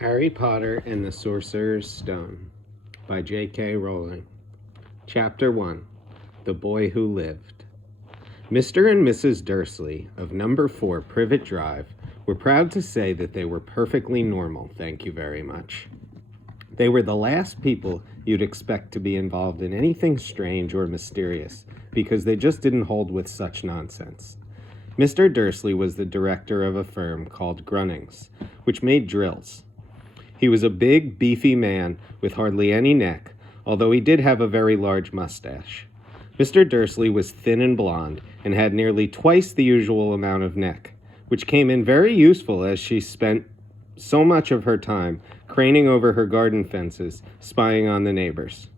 Harry Potter and the Sorcerer's Stone by J.K. Rowling. Chapter 1. The Boy Who Lived. Mr. and Mrs. Dursley of number 4 Privet Drive were proud to say that they were perfectly normal, thank you very much. They were the last people you'd expect to be involved in anything strange or mysterious, because they just didn't hold with such nonsense. Mr. Dursley was the director of a firm called Grunnings, which made drills. He was a big, beefy man with hardly any neck, although he did have a very large mustache. Mr. Dursley was thin and blond and had nearly twice the usual amount of neck, which came in very useful as she spent so much of her time craning over her garden fences, spying on the neighbors.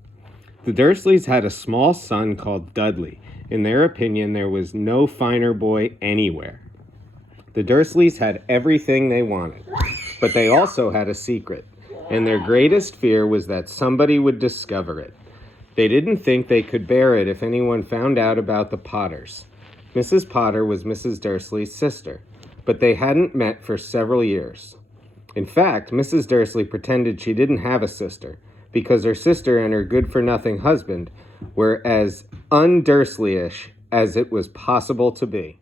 The Dursleys had a small son called Dudley. In their opinion, there was no finer boy anywhere. The Dursleys had everything they wanted, but they also had a secret, and their greatest fear was that somebody would discover it. They didn't think they could bear it if anyone found out about the Potters. Mrs. Potter was Mrs. Dursley's sister, but they hadn't met for several years. In fact, Mrs. Dursley pretended she didn't have a sister, because her sister and her good-for-nothing husband were as un-Dursleyish as it was possible to be.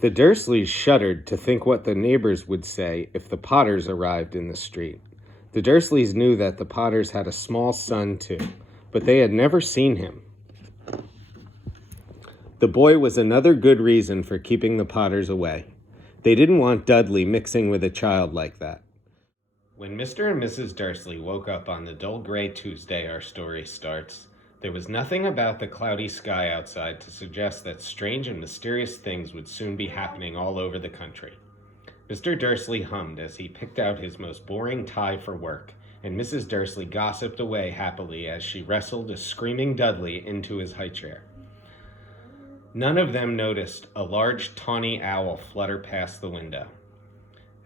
The Dursleys shuddered to think what the neighbors would say if the Potters arrived in the street. The Dursleys knew that the Potters had a small son too, but they had never seen him. The boy was another good reason for keeping the Potters away. They didn't want Dudley mixing with a child like that. When Mr. and Mrs. Dursley woke up on the dull gray Tuesday our story starts, there was nothing about the cloudy sky outside to suggest that strange and mysterious things would soon be happening all over the country. Mr. Dursley hummed as he picked out his most boring tie for work, and Mrs. Dursley gossiped away happily as she wrestled a screaming Dudley into his high chair. None of them noticed a large tawny owl flutter past the window.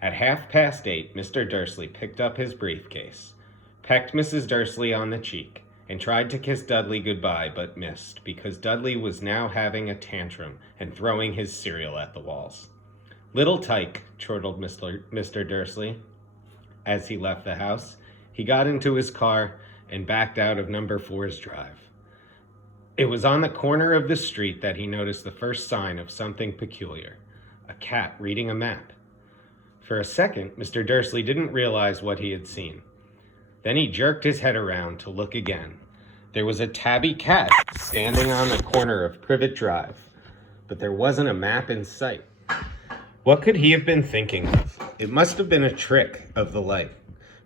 At 8:30, Mr. Dursley picked up his briefcase, pecked Mrs. Dursley on the cheek, and tried to kiss Dudley goodbye, but missed, because Dudley was now having a tantrum and throwing his cereal at the walls. "Little tyke," chortled Mr. Dursley. As he left the house, he got into his car and backed out of number 4's drive. It was on the corner of the street that he noticed the first sign of something peculiar: a cat reading a map. For a second, Mr. Dursley didn't realize what he had seen. Then he jerked his head around to look again. There was a tabby cat standing on the corner of Privet Drive, but there wasn't a map in sight. What could he have been thinking of? It must have been a trick of the light.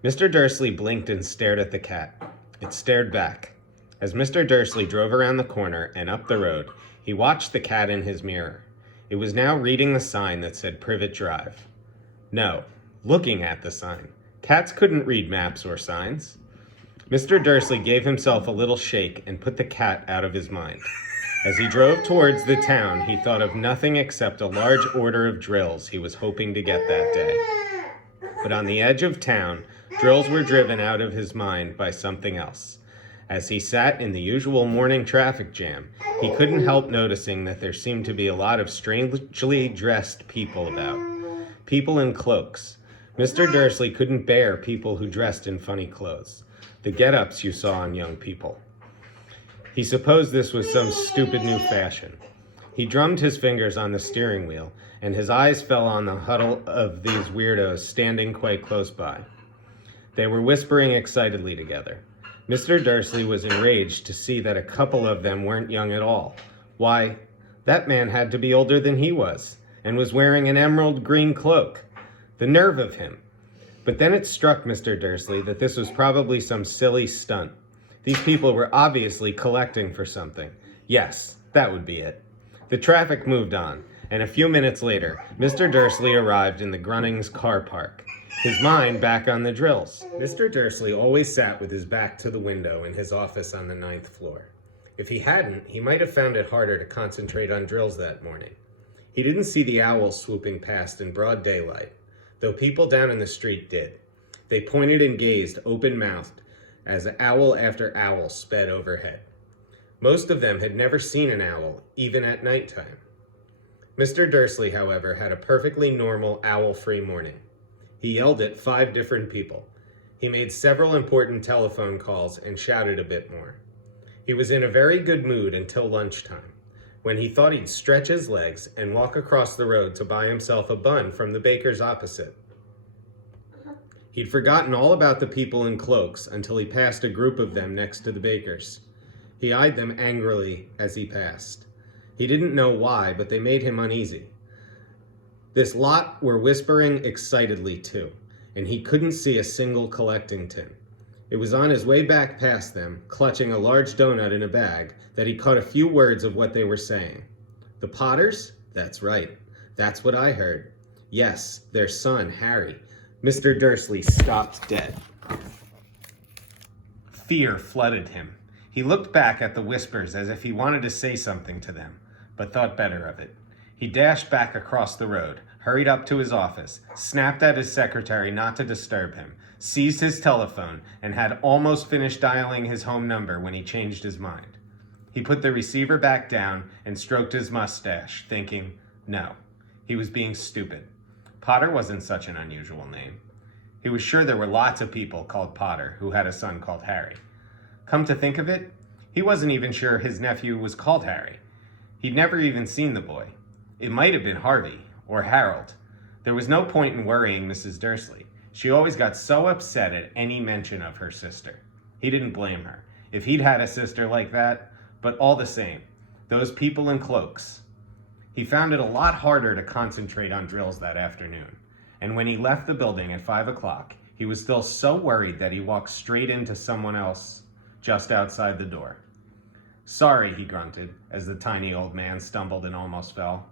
Mr. Dursley blinked and stared at the cat. It stared back. As Mr. Dursley drove around the corner and up the road, he watched the cat in his mirror. It was now reading the sign that said Privet Drive. No, looking at the sign. Cats couldn't read maps or signs. Mr. Dursley gave himself a little shake and put the cat out of his mind. As he drove towards the town, he thought of nothing except a large order of drills he was hoping to get that day. But on the edge of town, drills were driven out of his mind by something else. As he sat in the usual morning traffic jam, he couldn't help noticing that there seemed to be a lot of strangely dressed people about. People in cloaks. Mr. Dursley couldn't bear people who dressed in funny clothes, the get-ups you saw on young people. He supposed this was some stupid new fashion. He drummed his fingers on the steering wheel, and his eyes fell on the huddle of these weirdos standing quite close by. They were whispering excitedly together. Mr. Dursley was enraged to see that a couple of them weren't young at all. Why, that man had to be older than he was, and was wearing an emerald green cloak. The nerve of him. But then it struck Mr. Dursley that this was probably some silly stunt. These people were obviously collecting for something. Yes, that would be it. The traffic moved on, and a few minutes later, Mr. Dursley arrived in the Grunnings car park, his mind back on the drills. Mr. Dursley always sat with his back to the window in his office on the 9th floor. If he hadn't, he might have found it harder to concentrate on drills that morning. He didn't see the owls swooping past in broad daylight, though people down in the street did. They pointed and gazed open-mouthed as owl after owl sped overhead. Most of them had never seen an owl, even at nighttime. Mr. Dursley, however, had a perfectly normal owl-free morning. He yelled at 5 different people. He made several important telephone calls and shouted a bit more. He was in a very good mood until lunchtime, when he thought he'd stretch his legs and walk across the road to buy himself a bun from the baker's opposite. He'd forgotten all about the people in cloaks until he passed a group of them next to the baker's. He eyed them angrily as he passed. He didn't know why, but they made him uneasy. This lot were whispering excitedly too, and he couldn't see a single collecting tin. It was on his way back past them, clutching a large donut in a bag, that he caught a few words of what they were saying. The Potters? That's right. That's what I heard. Yes, their son, Harry. Mr. Dursley stopped dead. Fear flooded him. He looked back at the whispers as if he wanted to say something to them, but thought better of it. He dashed back across the road, hurried up to his office, snapped at his secretary not to disturb him, seized his telephone, and had almost finished dialing his home number when he changed his mind. He put the receiver back down and stroked his mustache, thinking, no, he was being stupid. Potter wasn't such an unusual name. He was sure there were lots of people called Potter who had a son called Harry. Come to think of it, he wasn't even sure his nephew was called Harry. He'd never even seen the boy. It might have been Harvey or Harold. There was no point in worrying Mrs. Dursley. She always got so upset at any mention of her sister. He didn't blame her. If he'd had a sister like that, but all the same, those people in cloaks. He found it a lot harder to concentrate on drills that afternoon. And when he left the building at 5 o'clock, he was still so worried that he walked straight into someone else just outside the door. Sorry, he grunted, as the tiny old man stumbled and almost fell.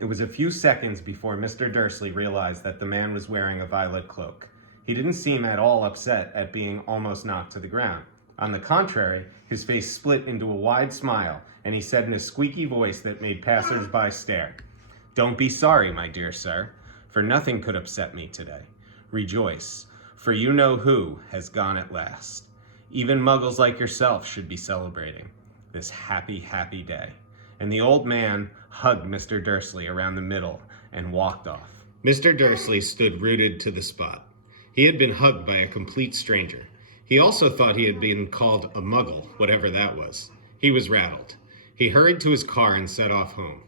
It was a few seconds before Mr. Dursley realized that the man was wearing a violet cloak. He didn't seem at all upset at being almost knocked to the ground. On the contrary, his face split into a wide smile, and he said in a squeaky voice that made passers-by stare, "Don't be sorry, my dear sir, for nothing could upset me today. Rejoice, for you know who has gone at last. Even muggles like yourself should be celebrating this happy, happy day." And the old man hugged Mr. Dursley around the middle and walked off. Mr. Dursley stood rooted to the spot. He had been hugged by a complete stranger. He also thought he had been called a muggle, whatever that was. He was rattled. He hurried to his car and set off home,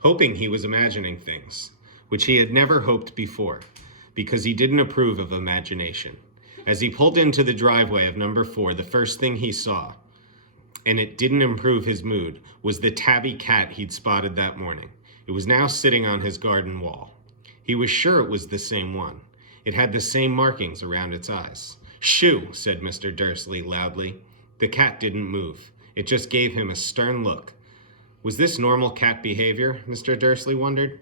hoping he was imagining things, which he had never hoped before, because he didn't approve of imagination. As he pulled into the driveway of number 4, the first thing he saw, and it didn't improve his mood, was the tabby cat he'd spotted that morning. It was now sitting on his garden wall. He was sure it was the same one. It had the same markings around its eyes. "Shoo," said Mr. Dursley loudly. The cat didn't move. It just gave him a stern look. Was this normal cat behavior, Mr. Dursley wondered?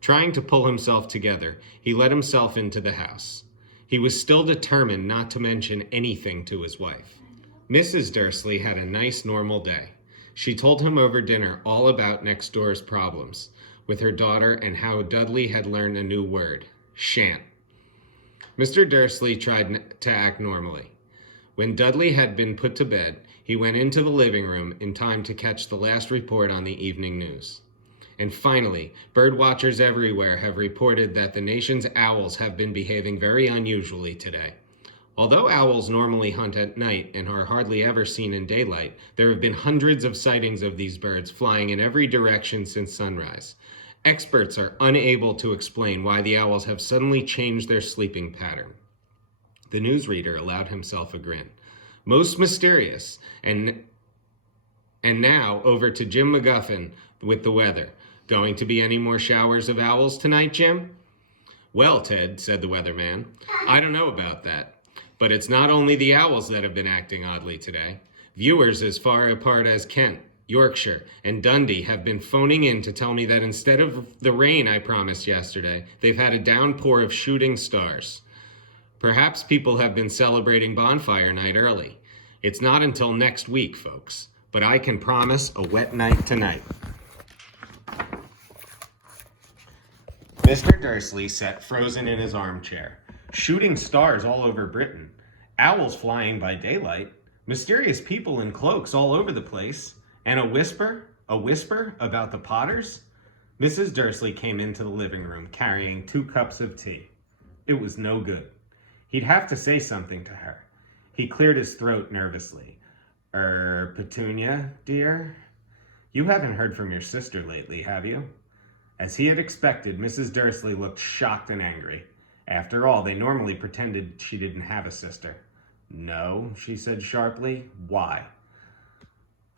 Trying to pull himself together, he let himself into the house. He was still determined not to mention anything to his wife. Mrs. Dursley had a nice, normal day. She told him over dinner all about next door's problems with her daughter and how Dudley had learned a new word, shan't. Mr. Dursley tried to act normally. When Dudley had been put to bed, he went into the living room in time to catch the last report on the evening news. And finally, bird watchers everywhere have reported that the nation's owls have been behaving very unusually today. Although owls normally hunt at night and are hardly ever seen in daylight, there have been hundreds of sightings of these birds flying in every direction since sunrise. Experts are unable to explain why the owls have suddenly changed their sleeping pattern. The newsreader allowed himself a grin. Most mysterious. And now over to Jim McGuffin with the weather. Going to be any more showers of owls tonight, Jim? Well, Ted, said the weatherman, I don't know about that. But it's not only the owls that have been acting oddly today. Viewers as far apart as Kent, Yorkshire, and Dundee have been phoning in to tell me that instead of the rain I promised yesterday, they've had a downpour of shooting stars. Perhaps people have been celebrating bonfire night early. It's not until next week, folks, but I can promise a wet night tonight. Mr. Dursley sat frozen in his armchair. Shooting stars all over Britain, owls flying by daylight, mysterious people in cloaks all over the place, and a whisper about the Potters? Mrs. Dursley came into the living room carrying 2 cups of tea. It was no good. He'd have to say something to her. He cleared his throat nervously. Petunia, dear? You haven't heard from your sister lately, have you?" As he had expected, Mrs. Dursley looked shocked and angry. After all, they normally pretended she didn't have a sister. "No," she said sharply. "Why?"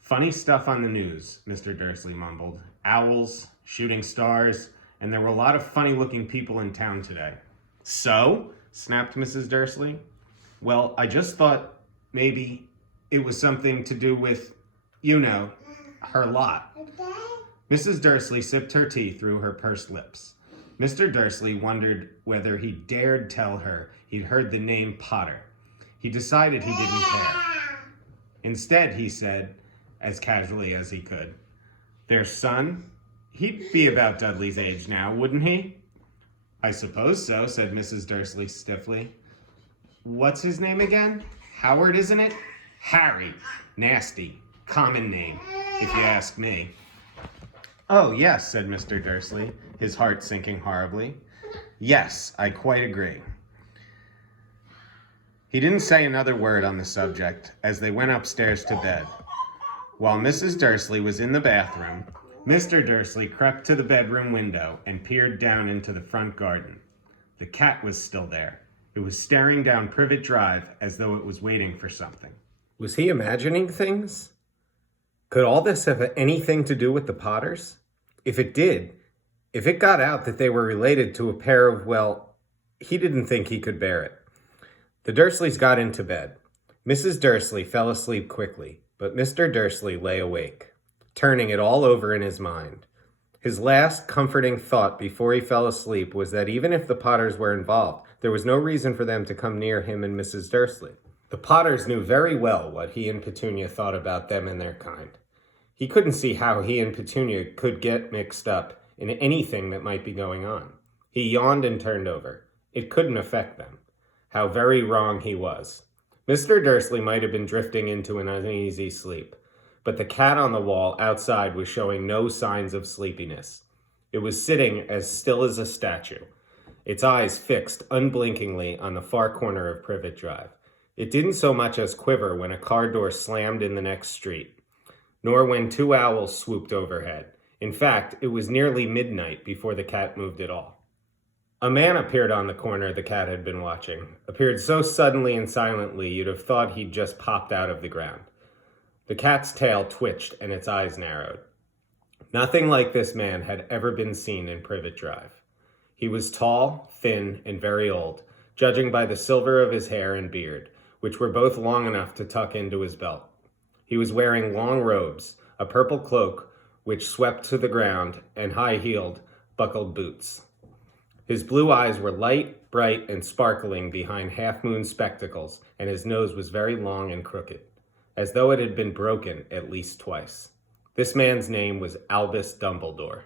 "Funny stuff on the news," Mr. Dursley mumbled. "Owls, shooting stars, and there were a lot of funny-looking people in town today." "So?" snapped Mrs. Dursley. "Well, I just thought maybe it was something to do with, her lot." Mrs. Dursley sipped her tea through her pursed lips. Mr. Dursley wondered whether he dared tell her he'd heard the name Potter. He decided he didn't care. Instead, he said, as casually as he could, "Their son? He'd be about Dudley's age now, wouldn't he?" "I suppose so," said Mrs. Dursley stiffly. "What's his name again? Howard, isn't it?" "Harry. Nasty. Common name, if you ask me." "Oh, yes," said Mr. Dursley, his heart sinking horribly. "Yes, I quite agree." He didn't say another word on the subject as they went upstairs to bed. While Mrs. Dursley was in the bathroom, Mr. Dursley crept to the bedroom window and peered down into the front garden. The cat was still there. It was staring down Privet Drive as though it was waiting for something. Was he imagining things? Could all this have anything to do with the Potters? If it did, if it got out that they were related to a pair of, he didn't think he could bear it. The Dursleys got into bed. Mrs. Dursley fell asleep quickly, but Mr. Dursley lay awake, turning it all over in his mind. His last comforting thought before he fell asleep was that even if the Potters were involved, there was no reason for them to come near him and Mrs. Dursley. The Potters knew very well what he and Petunia thought about them and their kind. He couldn't see how he and Petunia could get mixed up in anything that might be going on. He yawned and turned over. It couldn't affect them. How very wrong he was. Mr. Dursley might have been drifting into an uneasy sleep, but the cat on the wall outside was showing no signs of sleepiness. It was sitting as still as a statue, its eyes fixed unblinkingly on the far corner of Privet Drive. It didn't so much as quiver when a car door slammed in the next street, nor when two owls swooped overhead. In fact, it was nearly midnight before the cat moved at all. A man appeared on the corner the cat had been watching, appeared so suddenly and silently you'd have thought he'd just popped out of the ground. The cat's tail twitched and its eyes narrowed. Nothing like this man had ever been seen in Privet Drive. He was tall, thin, and very old, judging by the silver of his hair and beard, which were both long enough to tuck into his belt. He was wearing long robes, a purple cloak which swept to the ground, and high-heeled, buckled boots. His blue eyes were light, bright, and sparkling behind half-moon spectacles, and his nose was very long and crooked, as though it had been broken at least twice. This man's name was Albus Dumbledore.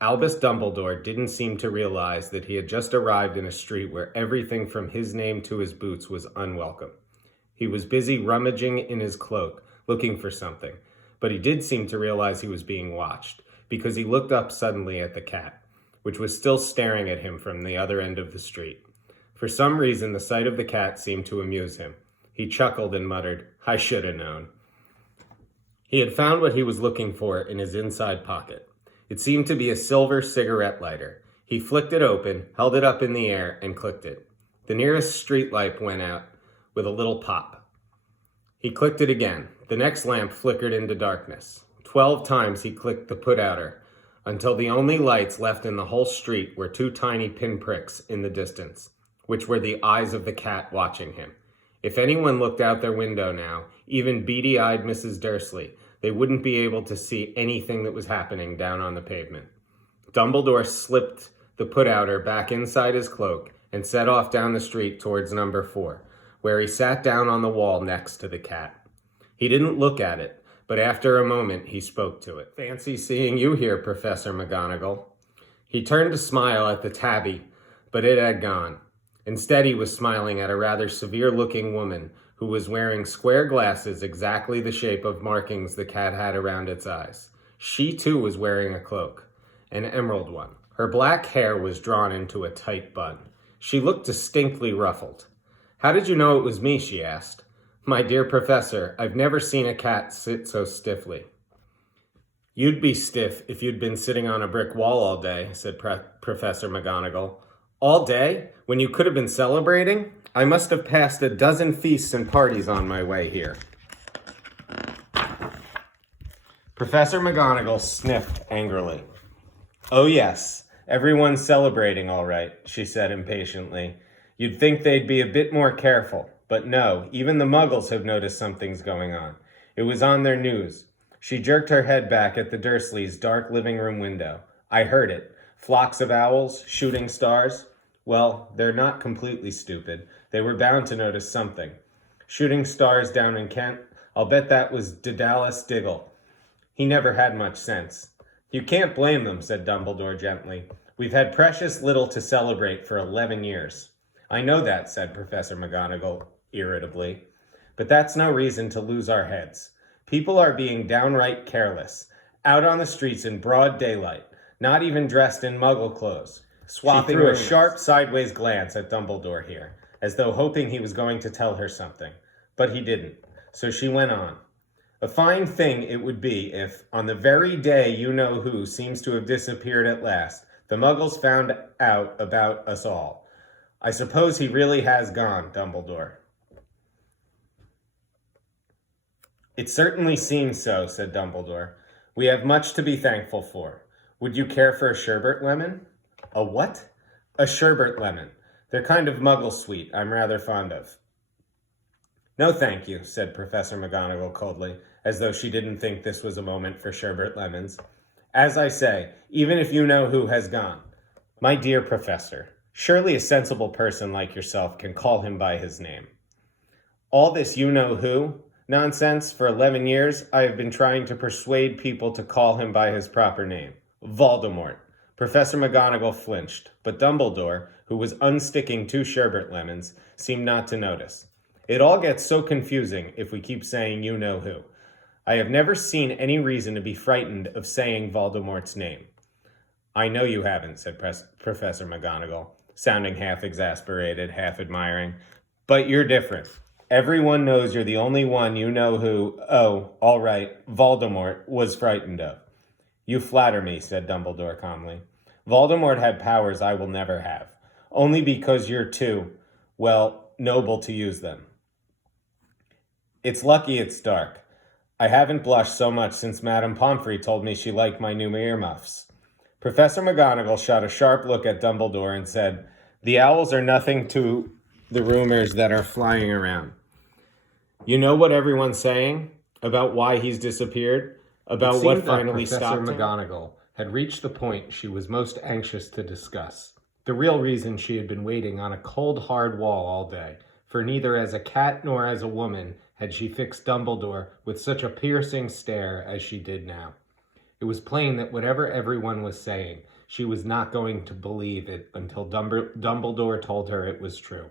Albus Dumbledore didn't seem to realize that he had just arrived in a street where everything from his name to his boots was unwelcome. He was busy rummaging in his cloak, looking for something, but he did seem to realize he was being watched, because he looked up suddenly at the cat, which was still staring at him from the other end of the street. For some reason, the sight of the cat seemed to amuse him. He chuckled and muttered, "I should have known." He had found what he was looking for in his inside pocket. It seemed to be a silver cigarette lighter. He flicked it open, held it up in the air, and clicked it. The nearest street light went out with a little pop. He clicked it again. The next lamp flickered into darkness. 12 times he clicked the put-outer, until the only lights left in the whole street were two tiny pinpricks in the distance, which were the eyes of the cat watching him. If anyone looked out their window now, even beady-eyed Mrs. Dursley, they wouldn't be able to see anything that was happening down on the pavement. Dumbledore slipped the put-outer back inside his cloak and set off down the street towards number 4, where he sat down on the wall next to the cat. He didn't look at it, but after a moment he spoke to it. "Fancy seeing you here, Professor McGonagall." He turned to smile at the tabby, but it had gone. Instead, he was smiling at a rather severe-looking woman who was wearing square glasses exactly the shape of markings the cat had around its eyes. She, too, was wearing a cloak, an emerald one. Her black hair was drawn into a tight bun. She looked distinctly ruffled. "How did you know it was me?" she asked. "My dear professor, I've never seen a cat sit so stiffly." "You'd be stiff if you'd been sitting on a brick wall all day," said Professor McGonagall. "All day? When you could have been celebrating? I must have passed a dozen feasts and parties on my way here." Professor McGonagall sniffed angrily. "Oh yes, everyone's celebrating all right," she said impatiently. "You'd think they'd be a bit more careful, but no, even the Muggles have noticed something's going on. It was on their news." She jerked her head back at the Dursleys' dark living room window. "I heard it. Flocks of owls, shooting stars. Well, they're not completely stupid. They were bound to notice something. Shooting stars down in Kent, I'll bet that was Daedalus Diggle. He never had much sense." "You can't blame them," said Dumbledore gently. "We've had precious little to celebrate for 11 years. "I know that," said Professor McGonagall irritably. "But that's no reason to lose our heads. People are being downright careless, out on the streets in broad daylight, not even dressed in Muggle clothes." She threw a sharp sideways glance at Dumbledore here, as though hoping he was going to tell her something. But he didn't, so she went on. "A fine thing it would be if, on the very day you-know-who seems to have disappeared at last, the Muggles found out about us all. I suppose he really has gone, Dumbledore." "It certainly seems so," said Dumbledore. "We have much to be thankful for. Would you care for a sherbet lemon?" "A what?" "A sherbet lemon. They're kind of Muggle sweet I'm rather fond of." "No, thank you," said Professor McGonagall coldly, as though she didn't think this was a moment for sherbet lemons. "As I say, even if you-know-who has gone. My dear Professor, surely a sensible person like yourself can call him by his name." "All this you-know-who nonsense, for 11 years I have been trying to persuade people to call him by his proper name. Voldemort." Professor McGonagall flinched, but Dumbledore, who was unsticking 2 sherbet lemons, seemed not to notice. "It all gets so confusing if we keep saying you-know-who. I have never seen any reason to be frightened of saying Voldemort's name." "I know you haven't," said Professor McGonagall, sounding half exasperated, half admiring. "But you're different. Everyone knows you're the only one you-know-who, all right, Voldemort, was frightened of." "You flatter me," said Dumbledore calmly. "Voldemort had powers I will never have, only because you're too, noble to use them. It's lucky it's dark. I haven't blushed so much since Madame Pomfrey told me she liked my new earmuffs." Professor McGonagall shot a sharp look at Dumbledore and said, "The owls are nothing to the rumors that are flying around. You know what everyone's saying? About why he's disappeared? About what finally stopped him?" Professor McGonagall had reached the point she was most anxious to discuss. The real reason she had been waiting on a cold, hard wall all day, for neither as a cat nor as a woman had she fixed Dumbledore with such a piercing stare as she did now. It was plain that whatever everyone was saying, she was not going to believe it until Dumbledore told her it was true.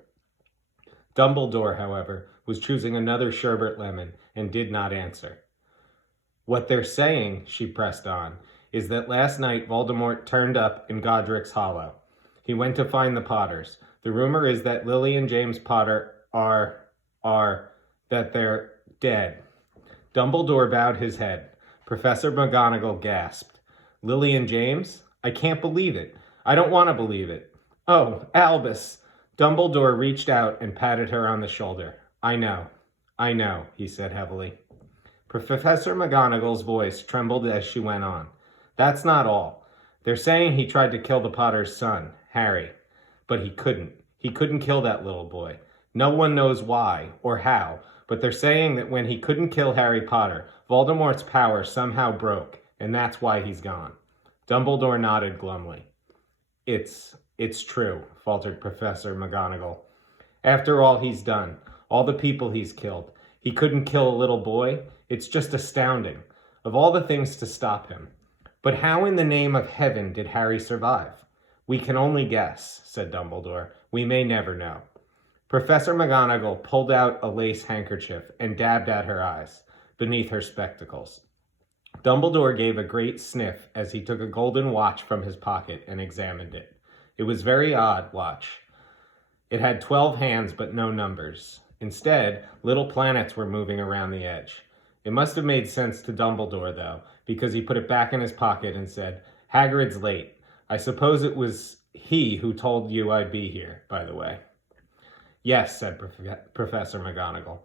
Dumbledore, however, was choosing another sherbet lemon and did not answer. "What they're saying," she pressed on, "is that last night Voldemort turned up in Godric's Hollow. He went to find the Potters. The rumor is that Lily and James Potter that they're dead." Dumbledore bowed his head. Professor McGonagall gasped. "Lily and James? I can't believe it. I don't want to believe it. Oh, Albus!" Dumbledore reached out and patted her on the shoulder. I know, he said heavily. Professor McGonagall's voice trembled as she went on. "That's not all. They're saying he tried to kill the Potter's son, Harry. But he couldn't. He couldn't kill that little boy. No one knows why or how, but they're saying that when he couldn't kill Harry Potter, Voldemort's power somehow broke, and that's why he's gone." Dumbledore nodded glumly. It's true," faltered Professor McGonagall. "After all he's done, all the people he's killed, he couldn't kill a little boy? It's just astounding. Of all the things to stop him. But how in the name of heaven did Harry survive?" "We can only guess," said Dumbledore. "We may never know." Professor McGonagall pulled out a lace handkerchief and dabbed at her eyes, beneath her spectacles. Dumbledore gave a great sniff as he took a golden watch from his pocket and examined it. It was a very odd watch. It had 12 hands but no numbers. Instead, little planets were moving around the edge. It must have made sense to Dumbledore, though, because he put it back in his pocket and said, "Hagrid's late. I suppose it was he who told you I'd be here, by the way." "Yes," said Professor McGonagall.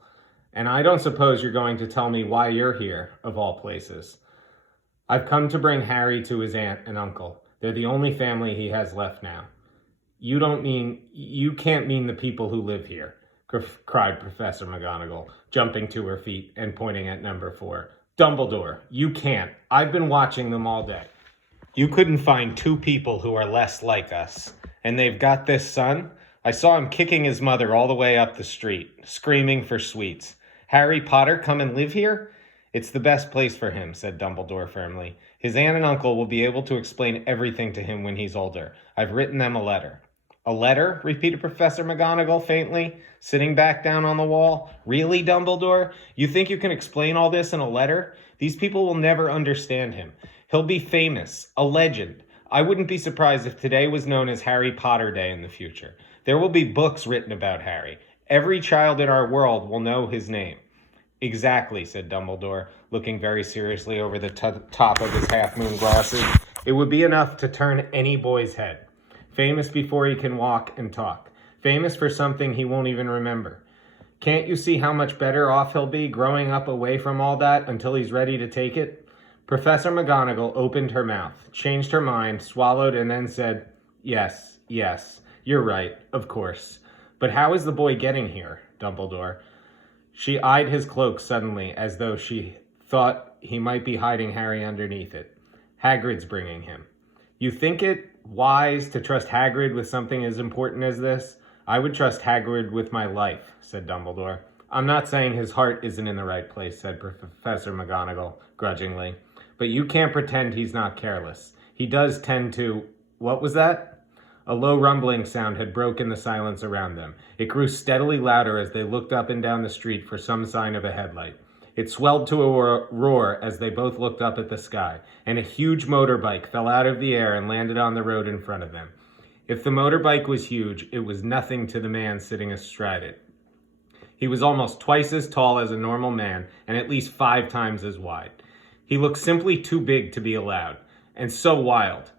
"And I don't suppose you're going to tell me why you're here, of all places." "I've come to bring Harry to his aunt and uncle. They're the only family he has left now." You can't mean the people who live here," cried Professor McGonagall, jumping to her feet and pointing at number 4. "Dumbledore, you can't. I've been watching them all day. You couldn't find 2 people who are less like us. And they've got this son? I saw him kicking his mother all the way up the street, screaming for sweets. Harry Potter come and live here? It's the best place for him," said Dumbledore firmly. "His aunt and uncle will be able to explain everything to him when he's older. I've written them a letter." "A letter?" repeated Professor McGonagall faintly, sitting back down on the wall. "Really, Dumbledore? You think you can explain all this in a letter? These people will never understand him. He'll be famous, a legend. I wouldn't be surprised if today was known as Harry Potter Day in the future. There will be books written about Harry. Every child in our world will know his name." "Exactly," said Dumbledore, looking very seriously over the top of his half-moon glasses. "It would be enough to turn any boy's head. Famous before he can walk and talk. Famous for something he won't even remember. Can't you see how much better off he'll be growing up away from all that until he's ready to take it?" Professor McGonagall opened her mouth, changed her mind, swallowed, and then said, Yes, you're right, of course. But how is the boy getting here, Dumbledore?" She eyed his cloak suddenly, as though she thought he might be hiding Harry underneath it. "Hagrid's bringing him." "You think it wise to trust Hagrid with something as important as this?" "I would trust Hagrid with my life," said Dumbledore. "I'm not saying his heart isn't in the right place," said Professor McGonagall grudgingly. "But you can't pretend he's not careless. He does tend to—" What was that? A low rumbling sound had broken the silence around them. It grew steadily louder as they looked up and down the street for some sign of a headlight. It swelled to a roar as they both looked up at the sky, and a huge motorbike fell out of the air and landed on the road in front of them. If the motorbike was huge, it was nothing to the man sitting astride it. He was almost twice as tall as a normal man, and at least 5 times as wide. He looked simply too big to be allowed, and so wild.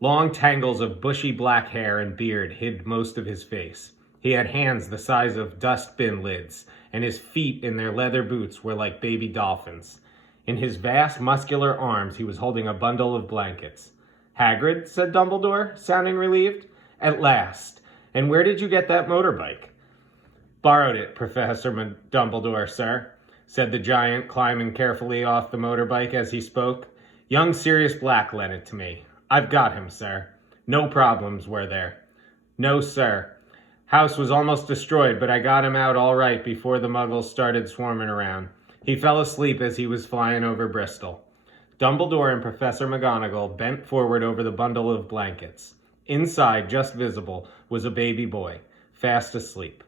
Long tangles of bushy black hair and beard hid most of his face. He had hands the size of dustbin lids, and his feet in their leather boots were like baby dolphins. In his vast, muscular arms, he was holding a bundle of blankets. "Hagrid," said Dumbledore, sounding relieved. "At last. And where did you get that motorbike?" "Borrowed it, Professor Dumbledore, sir," said the giant, climbing carefully off the motorbike as he spoke. "Young Sirius Black lent it to me. I've got him, sir. No problems, were there?" "No, sir. House was almost destroyed, but I got him out all right before the muggles started swarming around. He fell asleep as he was flying over Bristol." Dumbledore and Professor McGonagall bent forward over the bundle of blankets. Inside, just visible, was a baby boy, fast asleep.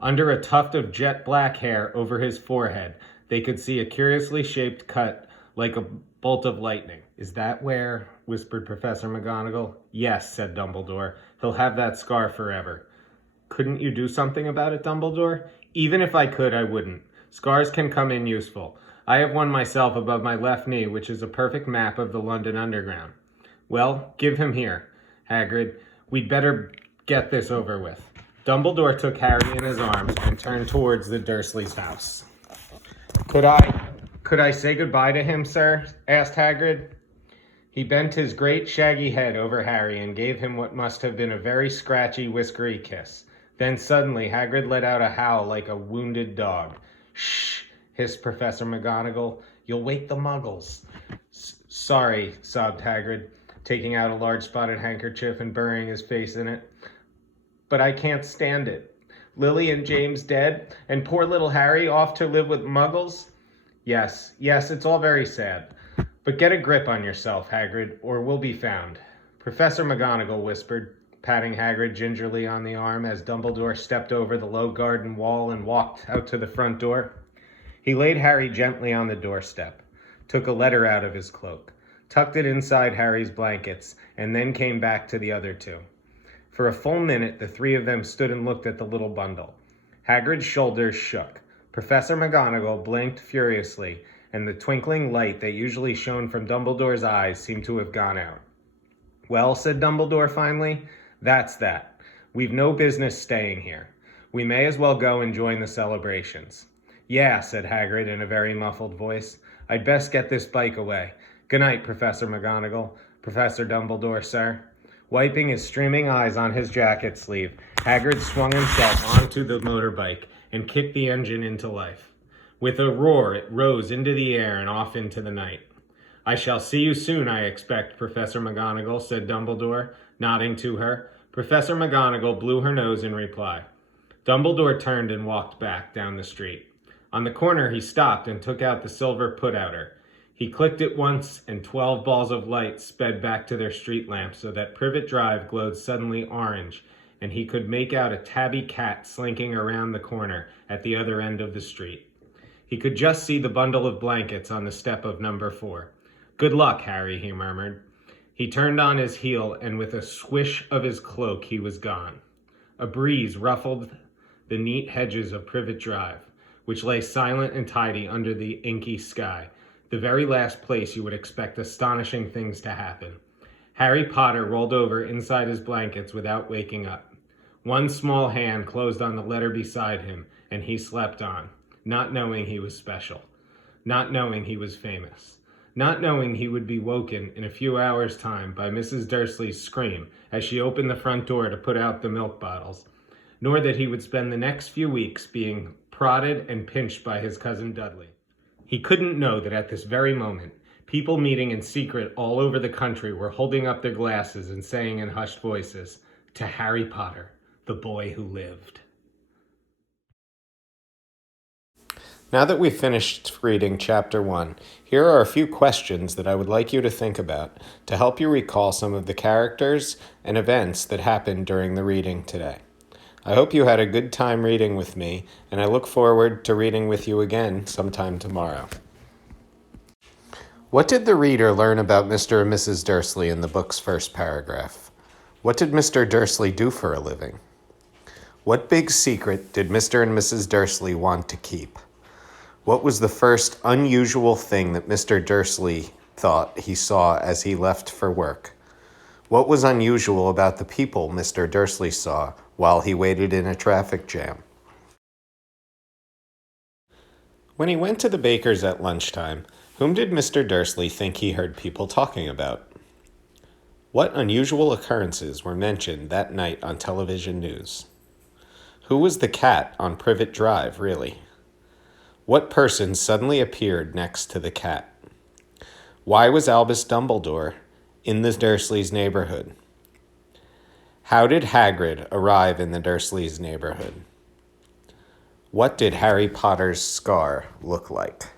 Under a tuft of jet black hair over his forehead, they could see a curiously shaped cut like a bolt of lightning. "Is that where?" whispered Professor McGonagall. "Yes," said Dumbledore. "He'll have that scar forever." "Couldn't you do something about it, Dumbledore?" "Even if I could, I wouldn't. Scars can come in useful. I have one myself above my left knee, which is a perfect map of the London Underground." "Well, give him here, Hagrid. We'd better get this over with." Dumbledore took Harry in his arms and turned towards the Dursleys' house. Could I say goodbye to him, sir?" asked Hagrid. He bent his great shaggy head over Harry and gave him what must have been a very scratchy, whiskery kiss. Then suddenly Hagrid let out a howl like a wounded dog. "Shh!" hissed Professor McGonagall. "You'll wake the muggles." Sorry," sobbed Hagrid, taking out a large spotted handkerchief and burying his face in it. "But I can't stand it. Lily and James dead, and poor little Harry off to live with muggles." Yes, it's all very sad. But get a grip on yourself, Hagrid, or we'll be found." Professor McGonagall whispered, patting Hagrid gingerly on the arm as Dumbledore stepped over the low garden wall and walked out to the front door. He laid Harry gently on the doorstep, took a letter out of his cloak, tucked it inside Harry's blankets, and then came back to the other 2. For a full minute, the three of them stood and looked at the little bundle. Hagrid's shoulders shook. Professor McGonagall blinked furiously, and the twinkling light that usually shone from Dumbledore's eyes seemed to have gone out. "Well," said Dumbledore finally, "that's that. We've no business staying here. We may as well go and join the celebrations." "Yeah," said Hagrid in a very muffled voice. "I'd best get this bike away. Good night, Professor McGonagall. Professor Dumbledore, sir." Wiping his streaming eyes on his jacket sleeve, Hagrid swung himself onto the motorbike and kicked the engine into life. With a roar, it rose into the air and off into the night. "I shall see you soon, I expect, Professor McGonagall," said Dumbledore, nodding to her. Professor McGonagall blew her nose in reply. Dumbledore turned and walked back down the street. On the corner, he stopped and took out the silver put-outer. He clicked it once, and 12 balls of light sped back to their street lamp so that Privet Drive glowed suddenly orange, and he could make out a tabby cat slinking around the corner at the other end of the street. He could just see the bundle of blankets on the step of number 4. "Good luck, Harry," he murmured. He turned on his heel, and with a swish of his cloak, he was gone. A breeze ruffled the neat hedges of Privet Drive, which lay silent and tidy under the inky sky, the very last place you would expect astonishing things to happen. Harry Potter rolled over inside his blankets without waking up. One small hand closed on the letter beside him, and he slept on, not knowing he was special, not knowing he was famous, not knowing he would be woken in a few hours' time by Mrs. Dursley's scream as she opened the front door to put out the milk bottles, nor that he would spend the next few weeks being prodded and pinched by his cousin Dudley. He couldn't know that at this very moment, people meeting in secret all over the country were holding up their glasses and saying in hushed voices, "To Harry Potter, the boy who lived." Now that we've finished reading Chapter 1, here are a few questions that I would like you to think about to help you recall some of the characters and events that happened during the reading today. I hope you had a good time reading with me, and I look forward to reading with you again sometime tomorrow. What did the reader learn about Mr. and Mrs. Dursley in the book's first paragraph? What did Mr. Dursley do for a living? What big secret did Mr. and Mrs. Dursley want to keep? What was the first unusual thing that Mr. Dursley thought he saw as he left for work? What was unusual about the people Mr. Dursley saw while he waited in a traffic jam? When he went to the baker's at lunchtime, whom did Mr. Dursley think he heard people talking about? What unusual occurrences were mentioned that night on television news? Who was the cat on Privet Drive, really? What person suddenly appeared next to the cat? Why was Albus Dumbledore in the Dursleys' neighborhood? How did Hagrid arrive in the Dursleys' neighborhood? What did Harry Potter's scar look like?